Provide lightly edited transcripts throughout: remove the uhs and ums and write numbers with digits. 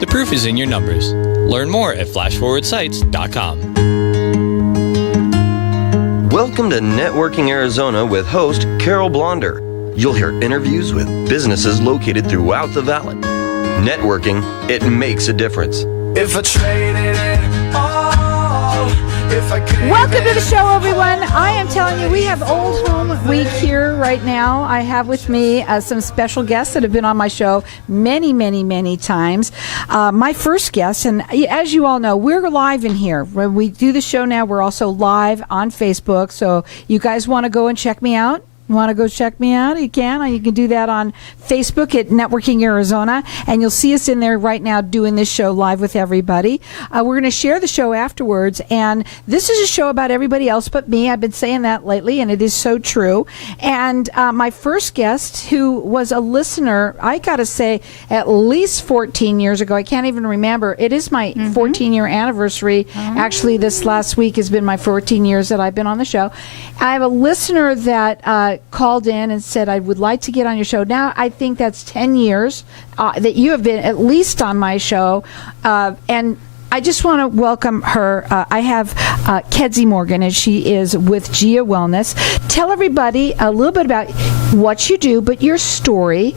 The proof is in your numbers. Learn more at flashforwardsites.com. Welcome to Networking Arizona with host Carol Blonder. You'll hear interviews with businesses located throughout the valley. Networking, it makes a difference. If I traded it all, if I could. Welcome to the show, everyone. I am telling you, we have Old Home Week here right now. I have with me some special guests that have been on my show many, many, many times. My first guest, and as you all know, we're live in here. When we do the show now, we're also live on Facebook. So you guys want to go and check me out? You want to go check me out? You can. You can do that on Facebook at Networking Arizona, and you'll see us in there right now doing this show live with everybody. We're going to share the show afterwards, and this is a show about everybody else but me. I've been saying that lately, and it is so true. And my first guest, who was a listener, I got to say, at least 14 years ago. I can't even remember. It is my 14-year anniversary. Actually, this last week has been my 14 years that I've been on the show. I have a listener that called in and said, I would like to get on your show. Now, I think that's 10 years that you have been at least on my show. And I just want to welcome her. I have Kedzi Morgan, and she is with GIA Wellness. Tell everybody a little bit about what you do, but your story,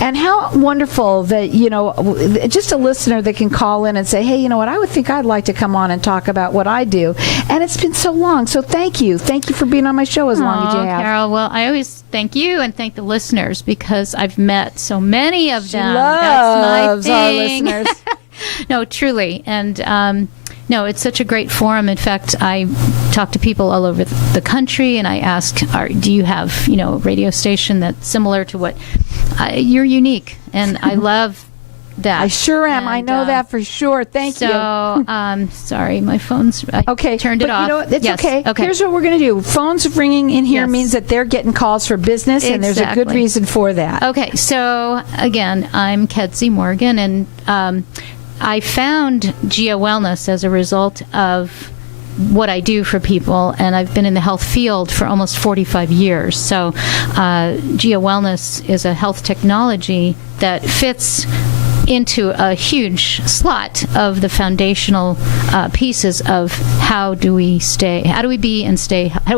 and how wonderful that, you know, just a listener that can call in and say, hey, you know what, I would think I'd like to come on and talk about what I do. And it's been so long. So thank you. Thank you for being on my show as long as you have. Carol, well, I always thank you and thank the listeners because I've met so many of them. That's my thing. Our listeners. No, truly. And no, it's such a great forum. In fact, I talk to people all over the country, and I ask, do you have, a radio station that's similar to what you're unique? And I love that. I sure am. And, I know that for sure. Thank you. So, sorry, my phone's turned it off. You know what? It's yes. okay. Here's what we're going to do. Phones ringing in here Yes. means that they're getting calls for business, and there's a good Exactly. reason for that. Okay, so again, I'm Kedzi Morgan, and I found GIA Wellness as a result of what I do for people, and I've been in the health field for almost 45 years. So GIA Wellness is a health technology that fits into a huge slot of the foundational pieces of how do we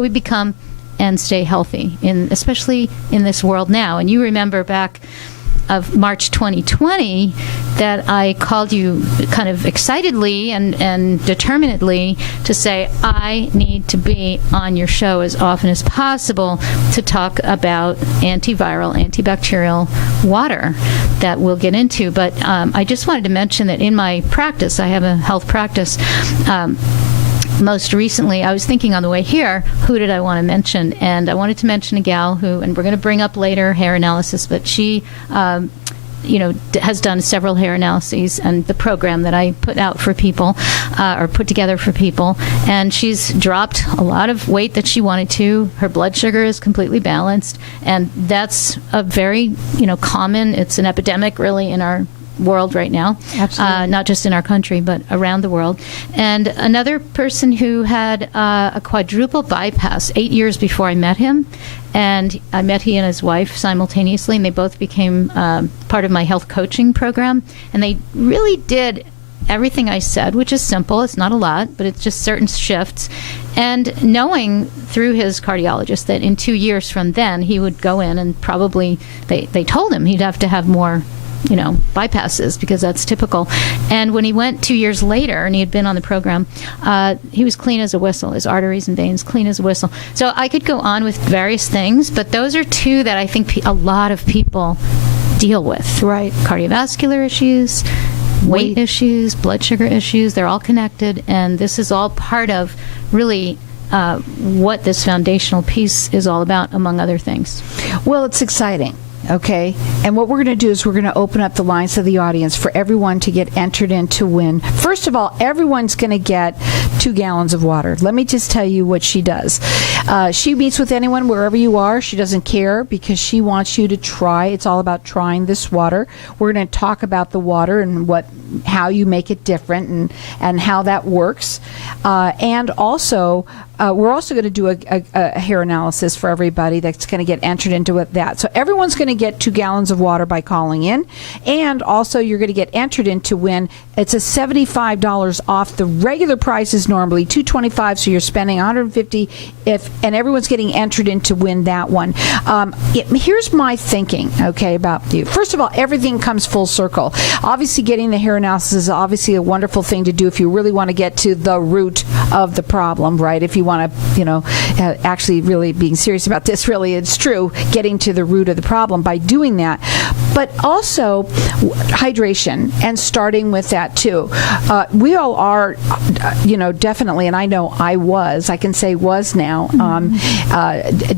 become and stay healthy, especially in this world now. And you remember back of March 2020 that I called you kind of excitedly and determinedly to say, I need to be on your show as often as possible to talk about antiviral, antibacterial water that we'll get into. But I just wanted to mention that in my practice, I have a health practice. Most recently, I was thinking on the way here, who did I want to mention? And I wanted to mention a gal who, and we're going to bring up later hair analysis, but she, has done several hair analyses and the program that I put out for people, or put together for people. And she's dropped a lot of weight that she wanted to. Her blood sugar is completely balanced. And that's a very, common, it's an epidemic really in our world right now. Absolutely. Not just in our country, but around the world. And another person who had a quadruple bypass 8 years before I met him, and I met he and his wife simultaneously, and they both became part of my health coaching program, and they really did everything I said, which is simple. It's not a lot, but it's just certain shifts. And knowing through his cardiologist that in 2 years from then, he would go in and probably, they told him he'd have to have more bypasses because that's typical. And when he went 2 years later and he had been on the program, he was clean as a whistle, his arteries and veins clean as a whistle. So I could go on with various things, but those are two that I think a lot of people deal with. Right. Cardiovascular issues, weight issues, blood sugar issues, they're all connected, and this is all part of really what this foundational piece is all about, among other things. Well, it's exciting. Okay, and what we're going to do is we're going to open up the lines to the audience for everyone to get entered in to win. First of all, everyone's going to get 2 gallons of water. Let me just tell you what she does. She meets with anyone wherever you are. She doesn't care because she wants you to try. It's all about trying this water. We're going to talk about the water and how you make it different and how that works. And also, we're also going to do a hair analysis for everybody that's going to get entered into that. So everyone's going to get 2 gallons of water by calling in, and also you're going to get entered into win. It's a $75 off. The regular price is normally $225, so you're spending $150 and everyone's getting entered in to win that one. Here's my thinking, okay, about you. First of all, everything comes full circle. Obviously, getting the hair analysis is obviously a wonderful thing to do if you really want to get to the root of the problem, right? If you want to, actually really being serious about this, really, it's true, getting to the root of the problem by doing that. But also hydration, and starting with that too. We all are, definitely, and I know I can say was now,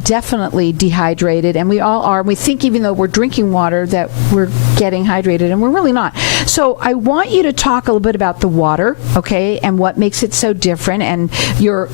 definitely dehydrated, and we all are. We think even though we're drinking water that we're getting hydrated, and we're really not. So I want you to talk a little bit about the water, okay, and what makes it so different, and you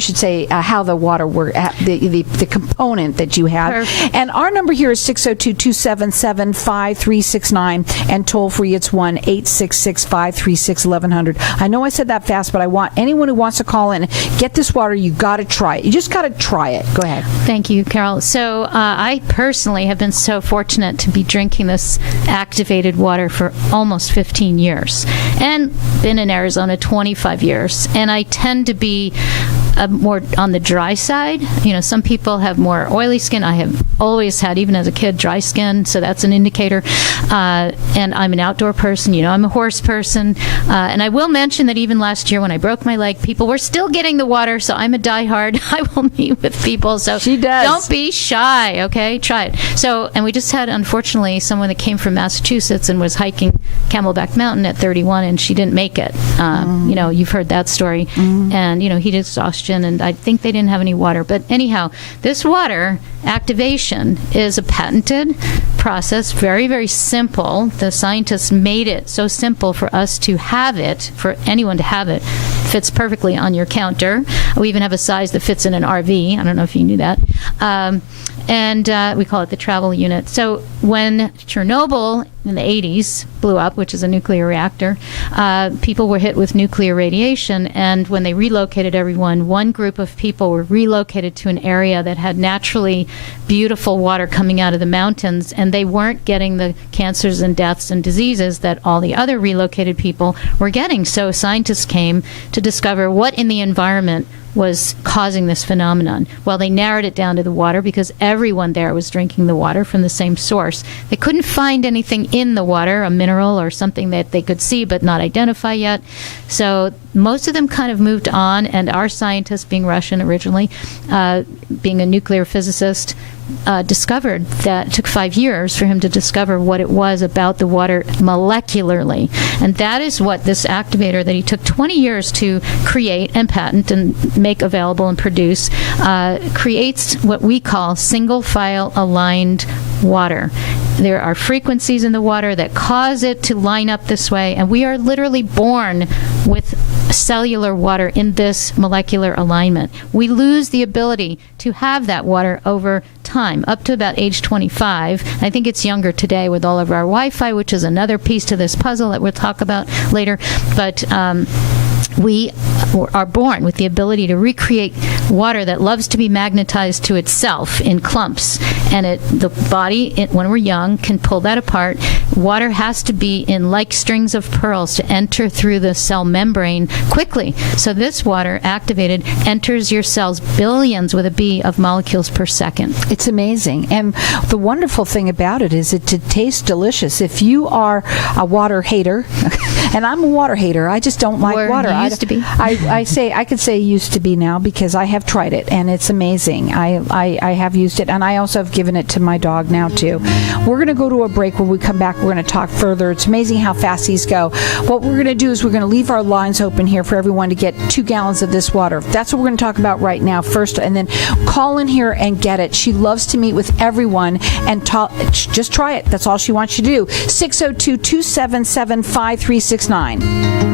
should say how the water works, the component that you have. Perfect. And our number here is 602-277-5369, and toll free it's 1-866-536-1100. I know I said that fast, but I want anyone who wants to call in, get this water. You got to try it. You just got to try it. Go ahead. Thank you, Carol. So I personally have been so fortunate to be drinking this activated water for almost 15 years, and been in Arizona 25 years. And I tend to be more on the dry side. Some people have more oily skin. I have always had, even as a kid, dry skin, so that's an indicator. And I'm an outdoor person. I'm a horse person. And I will mention that even last year when I broke my leg, people were still getting the water, so I'm a diehard. I will meet with people. So she does. Don't be shy, okay? Try it. So, and we just had, unfortunately, someone that came from Massachusetts and was hiking Camelback Mountain at 31, and she didn't make it. You've heard that story. And, he did exhaustion, and I think they didn't have any water. But anyhow, this water activation is a patented process, very, very simple. The scientists made it so simple for us to have it, for anyone to have it. Fits perfectly on your counter. We even have a size that fits in an RV. I don't know if you knew that. And we call it the travel unit. So when Chernobyl in the 80s blew up, which is a nuclear reactor, people were hit with nuclear radiation, and when they relocated everyone, one group of people were relocated to an area that had naturally beautiful water coming out of the mountains, and they weren't getting the cancers and deaths and diseases that all the other relocated people were getting. So scientists came to discover what in the environment was causing this phenomenon. Well, they narrowed it down to the water because everyone there was drinking the water from the same source. They couldn't find anything in the water, a mineral or something that they could see but not identify yet. So most of them kind of moved on, and our scientist, being Russian originally, being a nuclear physicist, discovered that it took 5 years for him to discover what it was about the water molecularly. And that is what this activator that he took 20 years to create and patent and make available and produce, creates what we call single file aligned water. There are frequencies in the water that cause it to line up this way, and we are literally born with cellular water in this molecular alignment. We lose the ability to have that water over time, up to about age 25. I think it's younger today with all of our Wi-Fi, which is another piece to this puzzle that we'll talk about later. But we are born with the ability to recreate water that loves to be magnetized to itself in clumps, and the body, when we're young, can pull that apart. Water has to be in like strings of pearls to enter through the cell membrane quickly. So this water, activated, enters your cells, billions with a B of molecules per second. It's amazing. And the wonderful thing about it is it tastes delicious. If you are a water hater, and I'm a water hater, I just don't like water. You used to be. I could say used to be now, because I have tried it and it's amazing. I have used it, and I also have given it to my dog now too. We're going to go to a break. When we come back, we're going to talk further. It's amazing how fast these go. What we're going to do is we're going to leave our lines open here for everyone to get 2 gallons of this water. That's what we're going to talk about right now first, and then call in here and get it. She loves to meet with everyone and just try it. That's all she wants you to do. 602-277-5369.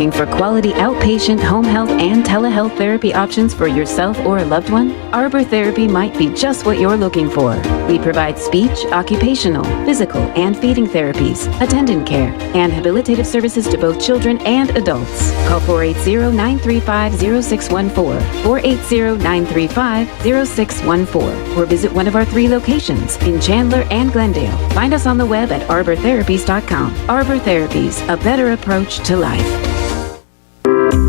Looking for quality outpatient, home health, and telehealth therapy options for yourself or a loved one? Arbor Therapy might be just what you're looking for. We provide speech, occupational, physical, and feeding therapies, attendant care, and habilitative services to both children and adults. Call 480-935-0614, 480-935-0614, or visit one of our 3 locations in Chandler and Glendale. Find us on the web at arbortherapies.com. Arbor Therapies, a better approach to life.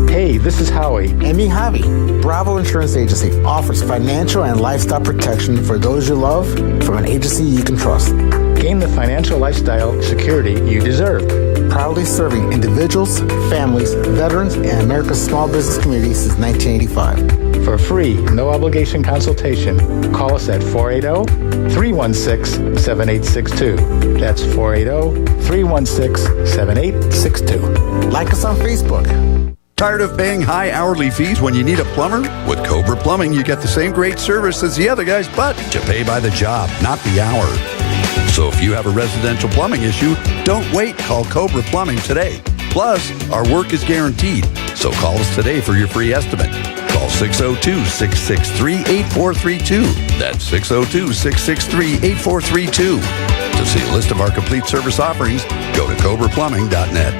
Hey, this is Howie. And me, Javi. Bravo Insurance Agency offers financial and lifestyle protection for those you love from an agency you can trust. Gain the financial lifestyle security you deserve. Proudly serving individuals, families, veterans, and America's small business community since 1985. For a free, no-obligation consultation, call us at 480-316-7862. That's 480-316-7862. Like us on Facebook. Tired of paying high hourly fees when you need a plumber? With Cobra Plumbing, you get the same great service as the other guys, but you pay by the job, not the hour. So if you have a residential plumbing issue, don't wait. Call Cobra Plumbing today. Plus, our work is guaranteed. So call us today for your free estimate. Call 602-663-8432. That's 602-663-8432. To see a list of our complete service offerings, go to cobraplumbing.net.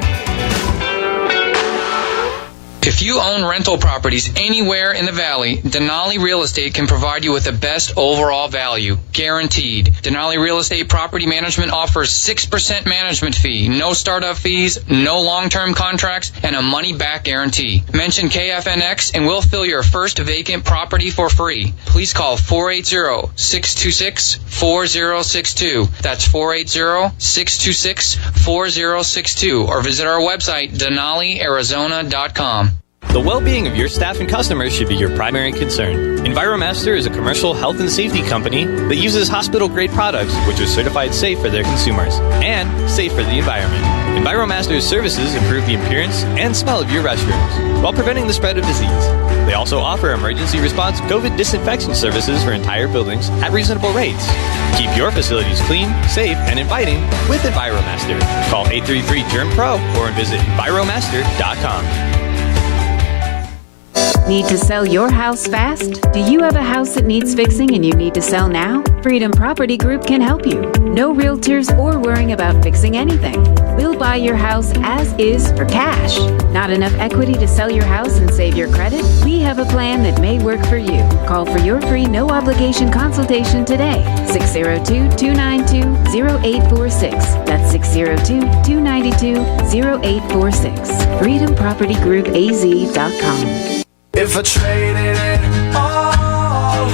If you own rental properties anywhere in the Valley, Denali Real Estate can provide you with the best overall value, guaranteed. Denali Real Estate Property Management offers 6% management fee, no startup fees, no long-term contracts, and a money-back guarantee. Mention KFNX and we'll fill your first vacant property for free. Please call 480-626-4062. That's 480-626-4062, or visit our website, denaliarizona.com. The well-being of your staff and customers should be your primary concern. EnviroMaster is a commercial health and safety company that uses hospital-grade products which are certified safe for their consumers and safe for the environment. EnviroMaster's services improve the appearance and smell of your restrooms while preventing the spread of disease. They also offer emergency response COVID disinfection services for entire buildings at reasonable rates. Keep your facilities clean, safe, and inviting with EnviroMaster. Call 833-GERM-PRO or visit EnviroMaster.com. Need to sell your house fast? Do you have a house that needs fixing and you need to sell now? Freedom Property Group can help you. No realtors or worrying about fixing anything. We'll buy your house as is for cash. Not enough equity to sell your house and save your credit? We have a plan that may work for you. Call for your free no-obligation consultation today. 602-292-0846. That's 602-292-0846. FreedomPropertyGroupAZ.com. If I traded it all.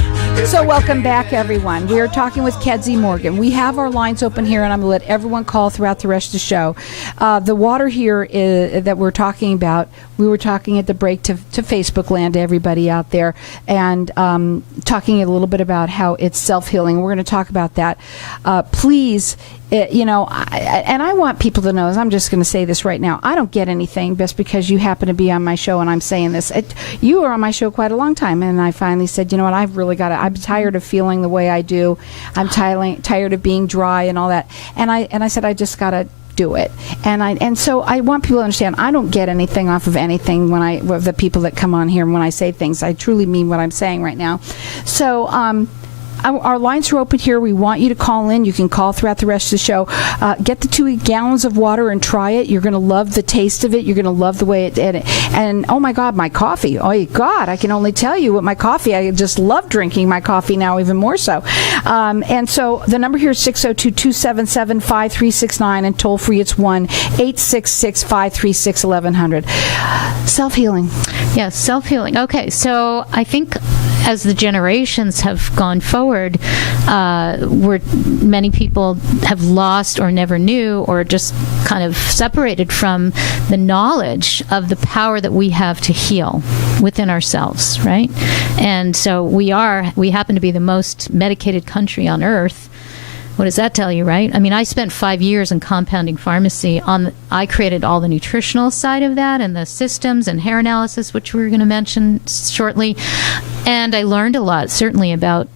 So welcome back, everyone. We are talking with Kedzi Morgan. We have our lines open here, and I'm going to let everyone call throughout the rest of the show. The water here that we're talking about, we were talking at the break to Facebook land, to everybody out there, and talking a little bit about how it's self-healing. We're going to talk about that. Please, I want people to know, I'm just going to say this right now, I don't get anything just because you happen to be on my show and I'm saying this. You were on my show quite a long time, and I finally said, you know what, I've really got to, I'm tired of feeling the way I do. I'm tired of being dry and all that. And I said, I just got to do it. And so I want people to understand, I don't get anything off of anything with the people that come on here, and when I say things, I truly mean what I'm saying right now. So, our lines are open here. We want you to call in. You can call throughout the rest of the show. Get the 2 gallons of water and try it. You're going to love the taste of it. You're going to love the way it and oh my God, my coffee. Oh God, I can only tell you what my coffee. I just love drinking my coffee now even more so. And so the number here is 602-277-5369, and toll free it's 1-866-536-1100. Self-healing. Yes, self-healing. Okay, so I think as the generations have gone forward, where many people have lost or never knew or just kind of separated from the knowledge of the power that we have to heal within ourselves, right? And so we happen to be the most medicated country on earth. What does that tell you, right? I mean, I spent 5 years in compounding pharmacy. I created all the nutritional side of that and the systems and hair analysis, which we're going to mention shortly. And I learned a lot, certainly, about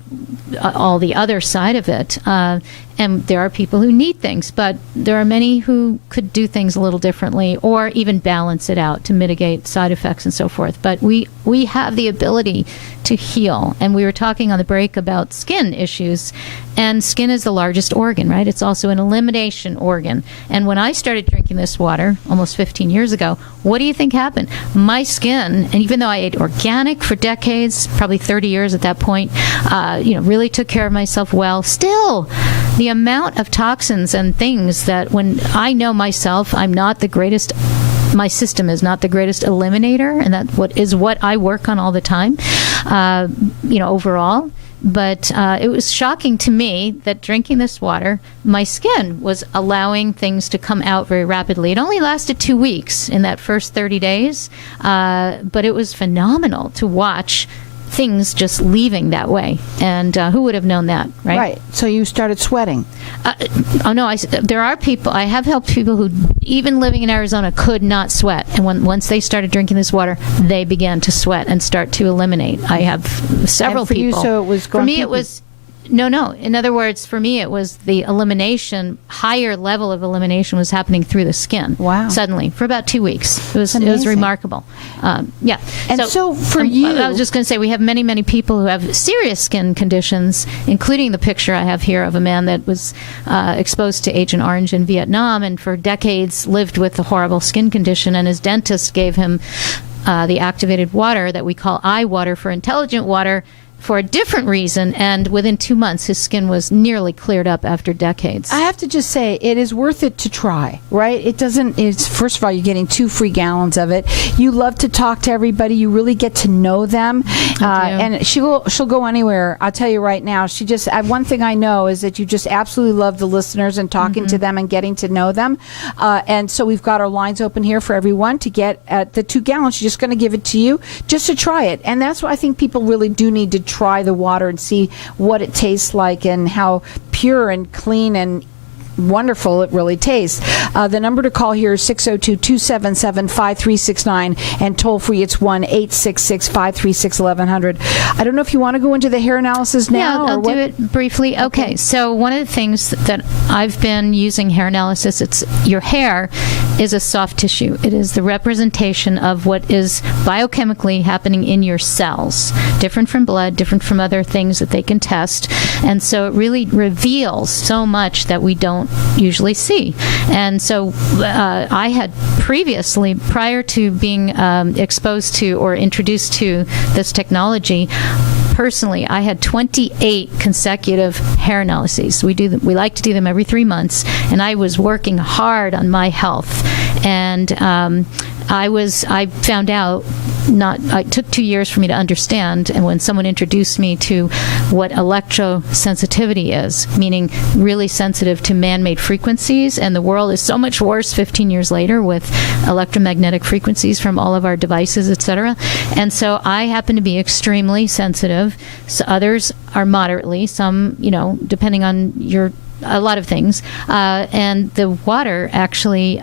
all the other side of it. And And there are people who need things, but there are many who could do things a little differently or even balance it out to mitigate side effects and so forth. But we have the ability to heal. And we were talking on the break about skin issues. And skin is the largest organ, right? It's also an elimination organ. And when I started drinking this water almost 15 years ago, what do you think happened? My skin, and even though I ate organic for decades, probably 30 years at that point, really took care of myself well, still the amount of toxins and things that when I know myself, I'm not the greatest, my system is not the greatest eliminator, and that what I work on all the time, overall. But it was shocking to me that drinking this water, my skin was allowing things to come out very rapidly. It only lasted 2 weeks in that first 30 days, but it was phenomenal to watch things just leaving that way. And who would have known that, right? Right. So you started sweating. There are people, I have helped people who, even living in Arizona, could not sweat. And once they started drinking this water, they began to sweat and start to eliminate. I have several people. You, so it was going for me, it was... No. In other words, for me, it was the elimination, higher level of elimination was happening through the skin. Wow. Suddenly, for about 2 weeks. It was remarkable. Yeah. And so for you... I was just going to say, we have many, many people who have serious skin conditions, including the picture I have here of a man that was exposed to Agent Orange in Vietnam and for decades lived with a horrible skin condition, and his dentist gave him the activated water that we call eye water for intelligent water, for a different reason, and within 2 months his skin was nearly cleared up after decades. I have to just say, it is worth it to try, right? It's first of all, you're getting 2 free gallons of it. You love to talk to everybody. You really get to know them. And she'll go anywhere. I'll tell you right now, one thing I know is that you just absolutely love the listeners and talking to them and getting to know them. And so we've got our lines open here for everyone to get at the 2 gallons. She's just going to give it to you just to try it. And that's what I think people really do need to try the water and see what it tastes like and how pure and clean and wonderful it really tastes. The number to call here is 602-277-5369, and toll free it's 1-866-536-1100. I don't know if you want to go into the hair analysis now. Yeah, I'll do it briefly. Okay, so one of the things that I've been using hair analysis, your hair is a soft tissue. It is the representation of what is biochemically happening in your cells, different from blood, different from other things that they can test. And so it really reveals so much that we don't usually see. And so I had previously, prior to being exposed to or introduced to this technology, personally, I had 28 consecutive hair analyses. We like to do them every 3 months, and I was working hard on my health. And I found out, it took 2 years for me to understand, and when someone introduced me to what electrosensitivity is, meaning really sensitive to man-made frequencies, and the world is so much worse 15 years later with electromagnetic frequencies from all of our devices, etc. And so I happen to be extremely sensitive. So others are moderately, some, depending on a lot of things. And the water actually...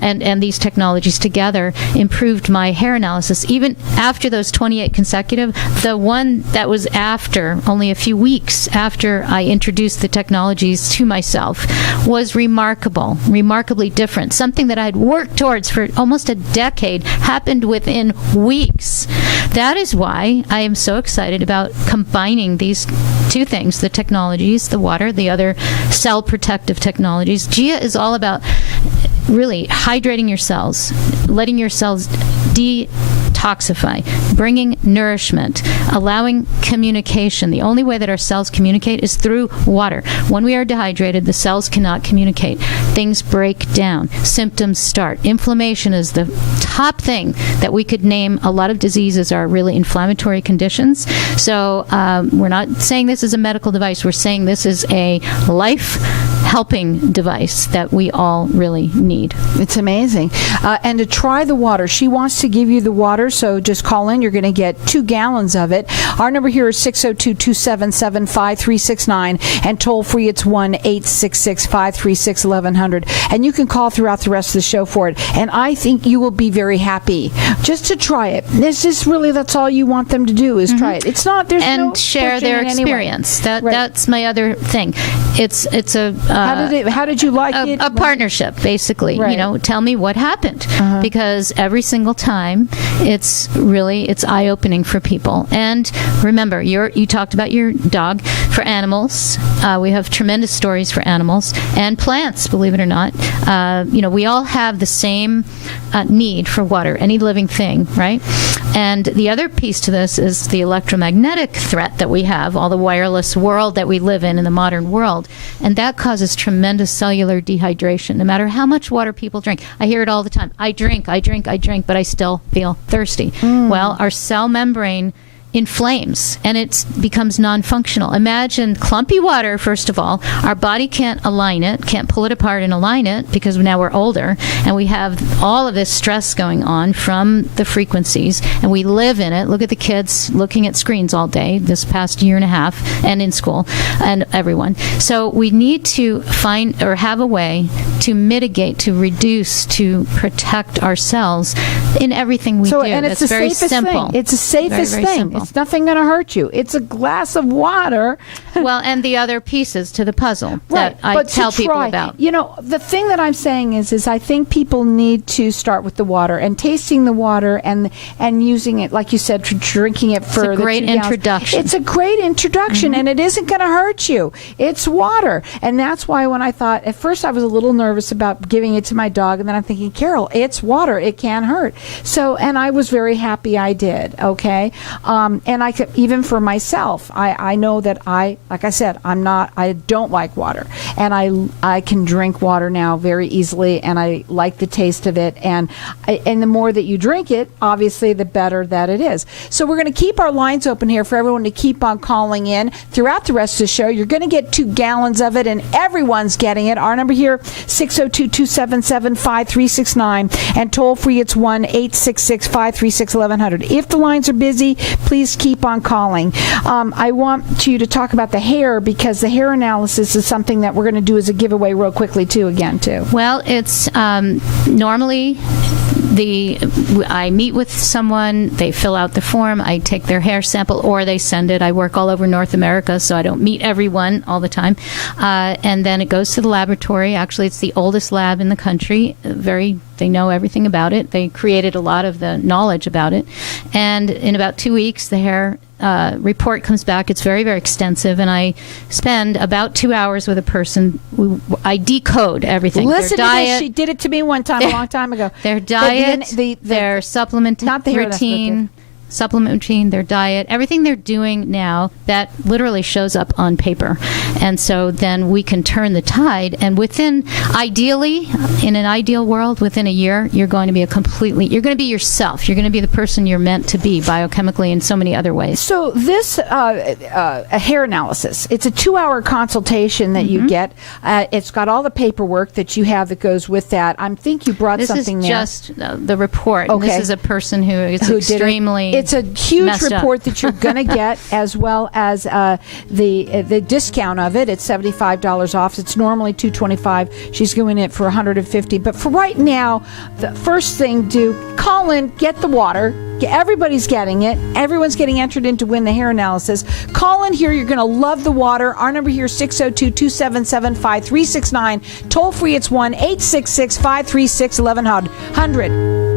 And these technologies together improved my hair analysis. Even after those 28 consecutive, the one that was after, only a few weeks after I introduced the technologies to myself, was remarkably different. Something that I had worked towards for almost a decade happened within weeks. That is why I am so excited about combining these 2 things, the technologies, the water, the other cell protective technologies. GIA is all about really hydrating your cells, letting your cells detoxify, bringing nourishment, allowing communication. The only way that our cells communicate is through water. When we are dehydrated, the cells cannot communicate. Things break down. Symptoms start. Inflammation is the top thing that we could name. A lot of diseases are really inflammatory conditions. So we're not saying this is a medical device. We're saying this is a life-helping device that we all really need. It's amazing. And to try the water, she wants wants to give you the water, so just call in. You're going to get 2 gallons of it. Our number here is 602-277-5369, and toll free it's 1-866-536-1100. And you can call throughout the rest of the show for it. And I think you will be very happy just to try it. It's just really, that's all you want them to do is try it. It's not, there's and no share their experience. That's my other thing. It's a how did you like it? A partnership, basically. Right. You know, tell me what happened, because every single time it's eye-opening for people. And remember, you talked about your dog. For animals, we have tremendous stories for animals and plants. Believe it or not, we all have the same need for water. Any living thing, right? And the other piece to this is the electromagnetic threat that we have, all the wireless world that we live in the modern world, and that causes tremendous cellular dehydration. No matter how much water people drink, I hear it all the time. I drink, but I still feel thirsty. Well, our cell membrane inflames and it becomes non-functional. Imagine clumpy water. First of all, our body can't align it, can't pull it apart and align it, because now we're older and we have all of this stress going on from the frequencies, and we live in it. Look at the kids looking at screens all day this past year and a half, and in school, and everyone. So we need to find or have a way to mitigate, to reduce, to protect ourselves in everything we do. And it's That's the very safest simple. thing. It's the safest very thing. simple. It's nothing going to hurt you. It's a glass of water. Well, and the other pieces to the puzzle that I tell people about. You know, the thing that I'm saying is I think people need to start with the water and tasting the water and using it, like you said, for drinking it for It's a great introduction. It's a great introduction, and it isn't going to hurt you. It's water. And that's why when I thought, at first I was a little nervous about giving it to my dog, and then I'm thinking, Carol, it's water. It can't hurt. So, and I was very happy I did, okay? And I could, even for myself, I know that like I said, I don't like water, and I can drink water now very easily, and I like the taste of it, and the more that you drink it, obviously the better that it is. So we're going to keep our lines open here for everyone to keep on calling in throughout the rest of the show. You're going to get 2 gallons of it, and everyone's getting it. Our number here, 602-277-5369, and toll free it's 1-866-536-1100. If the lines are busy, please keep on calling. I want you to talk about the hair, because the hair analysis is something that we're going to do as a giveaway real quickly too. Well, it's normally I meet with someone, they fill out the form, I take their hair sample, or they send it. I work all over North America, so I don't meet everyone all the time. And then it goes to the laboratory. Actually, it's the oldest lab in the country. They know everything about it. They created a lot of the knowledge about it. And in about 2 weeks, the hair report comes back. It's very, very extensive, and I spend about 2 hours with a person. I decode everything. Listen their diet, to this. She did it to me one time, a long time ago. Their diet, their supplement routine, their diet, everything they're doing now, that literally shows up on paper. And so then we can turn the tide, and ideally, in an ideal world, within a year, you're going to be you're going to be yourself. You're going to be the person you're meant to be biochemically in so many other ways. So this a hair analysis, it's a 2-hour consultation that you get. It's got all the paperwork that you have that goes with that. I think you brought something there. This is just the report. Okay. This is a person who is extremely It's a huge report that you're going to get, as well as the discount of it. It's $75 off. It's normally $225. She's doing it for $150. But for right now, the first thing, call in, get the water. Everybody's getting it. Everyone's getting entered in to win the hair analysis. Call in here. You're going to love the water. Our number here is 602-277-5369. Toll free, it's 1-866-536-1100.